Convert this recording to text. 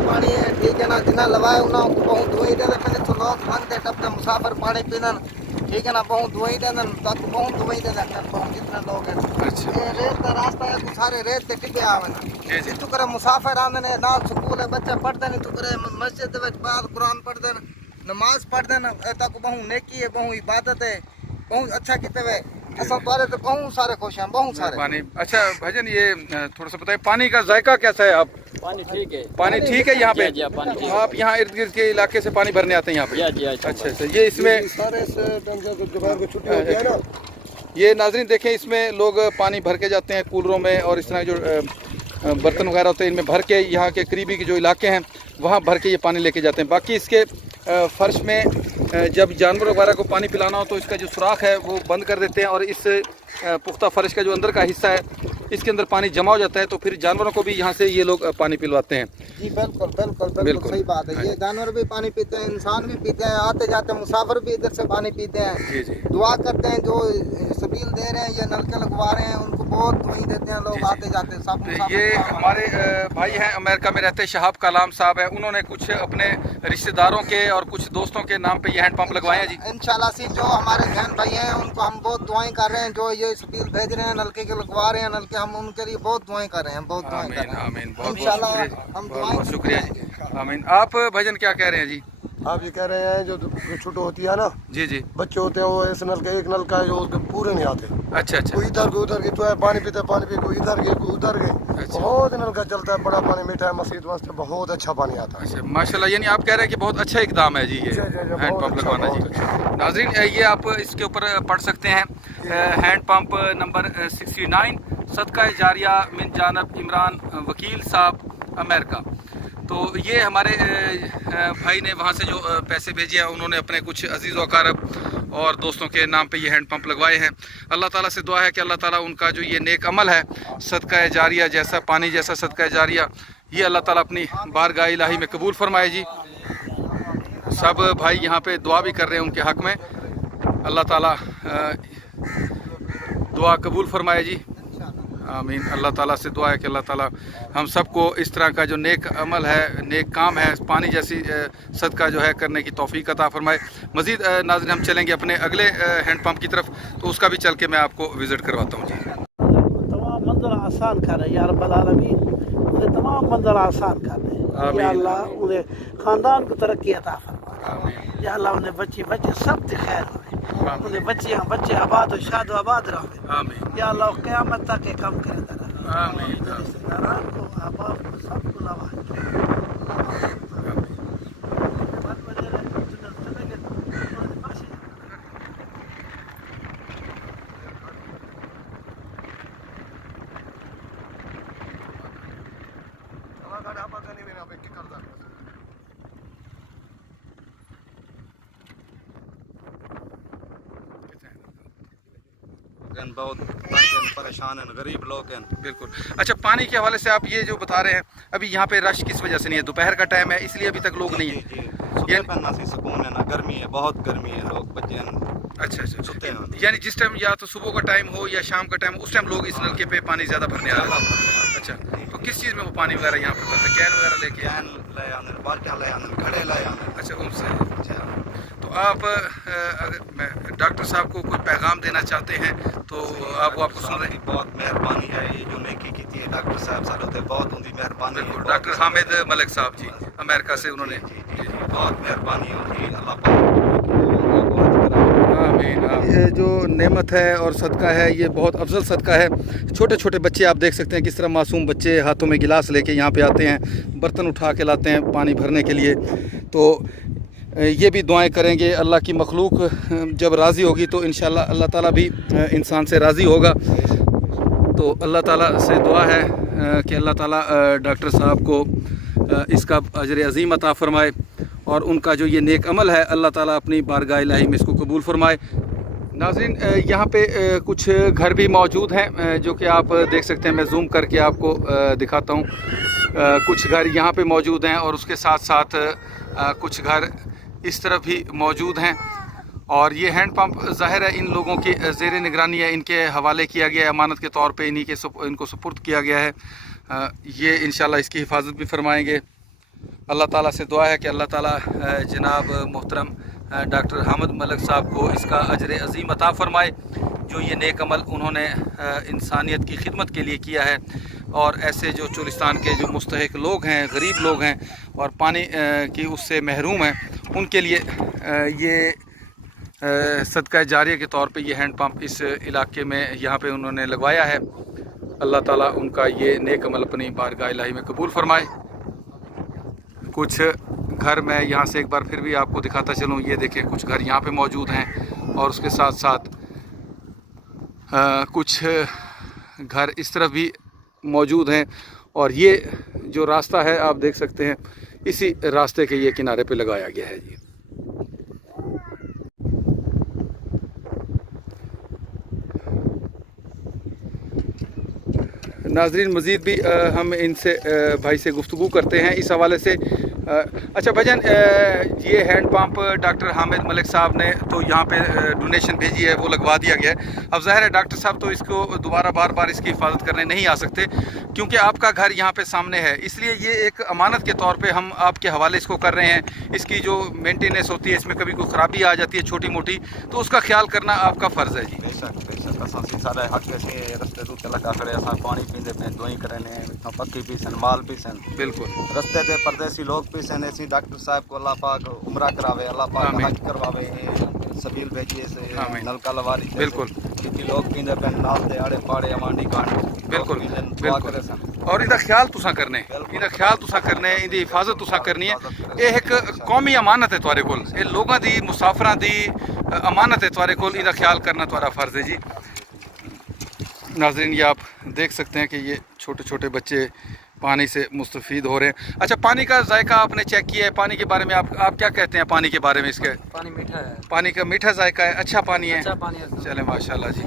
पानी है ठीक है ना, जिन्हें लवाए उन्हें बहुत धोई दे पहले तो लोग मंगते टपते मुसाफिर पानी पीने ठीक है ना, बहुत धोई दे तक बहुत धोई दे बहुत जितने लोग हैं। ये रेत का रास्ता है तो सारे रेत के टिपे आवे ना तू करे मुसाफिर आंदे ने ना स्कूल है बच्चे पढ़ते नहीं तू करे मस्जिद में बाद कुरान पढ़ते नमाज पढ़ते तक बहुत नेकी है बहुत इबादत है बहुत अच्छा किते हुए असल बारे तो बहुत सारे खुश हैं बहुत सारे पानी। अच्छा भाईजान ये थोड़ा सा बताइए पानी का जायका कैसा है? आप पानी ठीक है, पानी ठीक है यहाँ पे? पानी आप यहाँ इर्द गिर्द के इलाके से पानी भरने आते हैं यहाँ पे? अच्छा अच्छा। ये इसमें सारे छुट्टी होती है ना, ये नाजरीन देखें इसमें लोग पानी भर के जाते हैं कूलरों में और इस तरह जो बर्तन वगैरह होते हैं इनमें भर के यहाँ के करीबी के जो इलाके हैं वहाँ भर के ये पानी लेके जाते हैं। बाकी इसके फर्श में जब जानवर वगैरह को पानी पिलाना हो तो इसका जो सुराख है वो बंद कर देते हैं और इस पुख्ता फर्श का जो अंदर का हिस्सा है इसके अंदर पानी जमा हो जाता है तो फिर जानवरों को भी यहाँ से ये लोग पानी पिलवाते हैं। जी बिल्कुल बिल्कुल बिल्कुल सही बात है। ये जानवर भी पानी पीते हैं, इंसान भी पीते हैं, आते जाते मुसाफिर भी इधर से पानी पीते हैं। जी जी। दुआ करते हैं जो सबील दे रहे हैं ये नलके लगवा रहे हैं उनको बहुत दुआई देते हैं लोग आते जाते सब। ये हमारे भाई हैं अमेरिका में रहते शहाब कलाम साहब है, उन्होंने कुछ अपने रिश्तेदारों के और कुछ दोस्तों के नाम पे ये हैंड पंप लगवाए हैं जी। इंशाल्लाह से जो हमारे बहन भाई हैं उनको हम बहुत दुआएं कर रहे हैं, जो ये सबील भेज रहे हैं नलके के लगवा रहे हैं नलके, हम उनके लिए बहुत दुआएं कर रहे हैं, बहुत दुआएं कर रहे हैं। आमीन, बहुत इंशाल्लाह हम बहुत शुक्रिया जी। आमीन। आप भाईजान क्या कह रहे हैं जी? आप ये कह रहे हैं जो छोटो होती है ना जी जी, बच्चे होते हैं वो इस नल का एक नल का है जो उसके पूरे नहीं आते। अच्छा अच्छा। कोई इधर को उधर के तो है पानी पीते पानी पी कोई इधर के कोई उधर के। अच्छा। बहुत नल का चलता है, बड़ा पानी मीठा है, मस्जिद वास्ते बहुत अच्छा पानी आता है। अच्छा माशाल्लाह, यानी आप कह रहे हैं कि बहुत अच्छा इकदाम है जी ये हैंड पंप लगवाना जी। नाज़रीन ये आप इसके ऊपर पढ़ सकते हैं हैंड पंप नंबर 69 सदका जारिया मिन जानब इमरान वकील साहब अमेरिका। तो ये हमारे भाई ने वहाँ से जो पैसे भेजे हैं उन्होंने अपने कुछ अजीज़ व अकारब और दोस्तों के नाम पे ये हैंड पंप लगवाए हैं। अल्लाह ताला से दुआ है कि अल्लाह ताला उनका जो ये नेक अमल है सदका जारिया जैसा पानी जैसा सदका जारिया ये अल्लाह ताला अपनी बारगाह इलाही में कबूल फरमाए जी। सब भाई यहाँ पे दुआ भी कर रहे हैं उनके हक़ में, अल्लाह ताला दुआ कबूल फरमाए जी। आमीन। अल्लाह ताला से दुआ है कि अल्लाह ताला हम सबको इस तरह का जो नेक अमल है नेक काम है पानी जैसी सदका जो है करने की तौफीक अता फरमाए। मज़ीद नाज़रीन हम चलेंगे अपने अगले हैंड पंप की तरफ, तो उसका भी चल के मैं आपको विज़िट करवाता हूँ जी। तमाम मंजर आसान कर रहे या रब्बल आलमीन, उन्हें तमाम मंजर आसान कर रहे या अल्लाह, उन्हें ख़ानदान को तरक्की अता फरमा या अल्लाह, उन्हें बच्चे बच्चे सब खैर हो, उन्हें बच्चे आबाद और शाद आबाद रहे या अल्लाह, क़यामत तक के काम करे रिश्तेदारान को आबाद को सबको लवा बहुत परेशान हैं, गरीब लोग हैं। बिल्कुल। अच्छा पानी के हवाले से आप ये जो बता रहे हैं अभी यहाँ पे रश किस वजह से नहीं है? दोपहर का टाइम है इसलिए अभी तक लोग नहीं है? सुबह पहनना सी सुकून है ना, गर्मी है बहुत गर्मी है, लोग बच्चे अच्छा अच्छा सोते हैं। यानी जिस टाइम या तो सुबह का टाइम हो या शाम का टाइम उस टाइम लोग इस नलके पे पानी ज़्यादा भरने आ रहे हैं। अच्छा तो किस चीज़ में वो पानी वगैरह यहाँ पर भरते हैं? कैन वगैरह लेके? कैन ले आने, बाल्टियाँ ले आने, घड़े ले आने। अच्छा उनसे। अच्छा तो आप अगर मैं डॉक्टर साहब को कोई पैगाम देना चाहते हैं तो आपको सुन रहे हैं। बहुत मेहरबानी है ये जो नेकी की थी डॉक्टर साहब सालों से बहुत उनकी मेहरबानी है। डॉक्टर हामिद मलिक साहब जी अमेरिका से उन्होंने बहुत मेहरबानी होगी अल्लाह आमीन। ये जो नेमत है और सदका है ये बहुत अफजल सदका है। छोटे छोटे बच्चे आप देख सकते हैं किस तरह मासूम बच्चे हाथों में गिलास लेके यहाँ पे आते हैं, बर्तन उठा के लाते हैं पानी भरने के लिए। तो ये भी दुआएं करेंगे अल्लाह की मखलूक जब राज़ी होगी तो इंशाअल्लाह अल्लाह ताला भी इंसान से राज़ी होगा। तो अल्लाह ताला से दुआ है कि अल्लाह ताला डॉक्टर साहब को इसका अजर अज़ीम अता फ़रमाए और उनका जो ये नेक अमल है अल्लाह ताला अपनी बारगाह इलाही में इसको कबूल फ़रमाए। नाज़रीन यहाँ पे कुछ घर भी मौजूद हैं जो कि आप देख सकते हैं। मैं जूम करके आपको दिखाता हूँ। कुछ घर यहाँ पे मौजूद हैं और उसके साथ साथ कुछ घर इस तरफ भी मौजूद हैं। और ये हैंड पंप ज़ाहिर है इन लोगों की ज़ेर निगरानी है, इनके हवाले किया गया है, अमानत के तौर पे इनको सुपुर्द किया गया है। ये इंशाल्लाह इसकी हिफाजत भी फरमाएंगे। अल्लाह ताला से दुआ है कि अल्लाह ताला जनाब मोहतरम डॉक्टर हामिद मलिक साहब को इसका अजर अज़ीम अता फ़रमाए जो ये नेक अमल उन्होंने इंसानियत की खिदमत के लिए किया है। और ऐसे जो चोलिस्तान के जो मुस्तहिक लोग हैं, गरीब लोग हैं और पानी की उससे महरूम हैं, उनके लिए ये सदका जारिया के तौर पे ये हैंड पंप इस इलाके में यहाँ पे उन्होंने लगवाया है। अल्लाह ताला उनका ये नेक अमल अपनी बारगाह इलाही में कबूल फ़रमाए। कुछ घर मैं यहाँ से एक बार फिर भी आपको दिखाता चलूँ। ये देखें कुछ घर यहाँ पे मौजूद हैं और उसके साथ साथ कुछ घर इस तरफ भी मौजूद हैं। और ये जो रास्ता है आप देख सकते हैं इसी रास्ते के ये किनारे पे लगाया गया है जी। नाजरीन मज़ीद भी हम इनसे भाई से गुफ्तगू करते हैं इस हवाले से। अच्छा भाईजान, ये hand pump doctor Hamid Malik साहब ने तो यहाँ पे डोनेशन भेजी है, वो लगवा दिया गया है। अब ज़ाहिर है डॉक्टर साहब तो इसको दोबारा बार बार इसकी हिफाजत करने नहीं आ सकते क्योंकि आपका घर यहाँ पे सामने है, इसलिए ये एक अमानत के तौर पे हम आपके हवाले इसको कर रहे हैं। इसकी जो मेंटेनेंस होती है, इसमें कभी कोई ख़राबी आ जाती है छोटी मोटी, तो उसका ख्याल करना आपका फ़र्ज़ है जी। बेशक असां सारा हक़ से रस्ते तू लगा खड़े असां पानी पींदे पे दुआई करने पक्की पी सन माल पी सन बिल्कुल रस्ते ते परदेसी लोग पी सन। ऐसी डॉक्टर साहब को अल्लाह पाक उम्रा करावे, अल्लाह पाक हज करवावे, सबील भेजिए से नलका लवारी बिल्कुल क्योंकि लोग पींदे पे नाल दे आड़े पाड़े अमांडी कांड बिल्कुल बिल्कुल और इहदा ख्याल तुसां करने, इहदा ख्याल तुसां करने, इहदी हिफाजत तुसां करनी है। ये एक कौमी अमानत है तुहाडे कोल, ये लोगों दी मुसाफिरां दी अमानत है तुहाडे कोल, इहदा ख्याल करना तुहाडा फ़र्ज़ है जी। नाज़रीन ये आप देख सकते हैं कि ये छोटे छोटे बच्चे पानी से मुस्तफ़ीद हो रहे हैं। अच्छा, पानी का जायका आपने चेक किया है? पानी के बारे में आप क्या कहते हैं? पानी के बारे में इसके पानी मीठा है, पानी का मीठा जायका है, अच्छा पानी है, अच्छा पानी है। चले माशाल्लाह जी।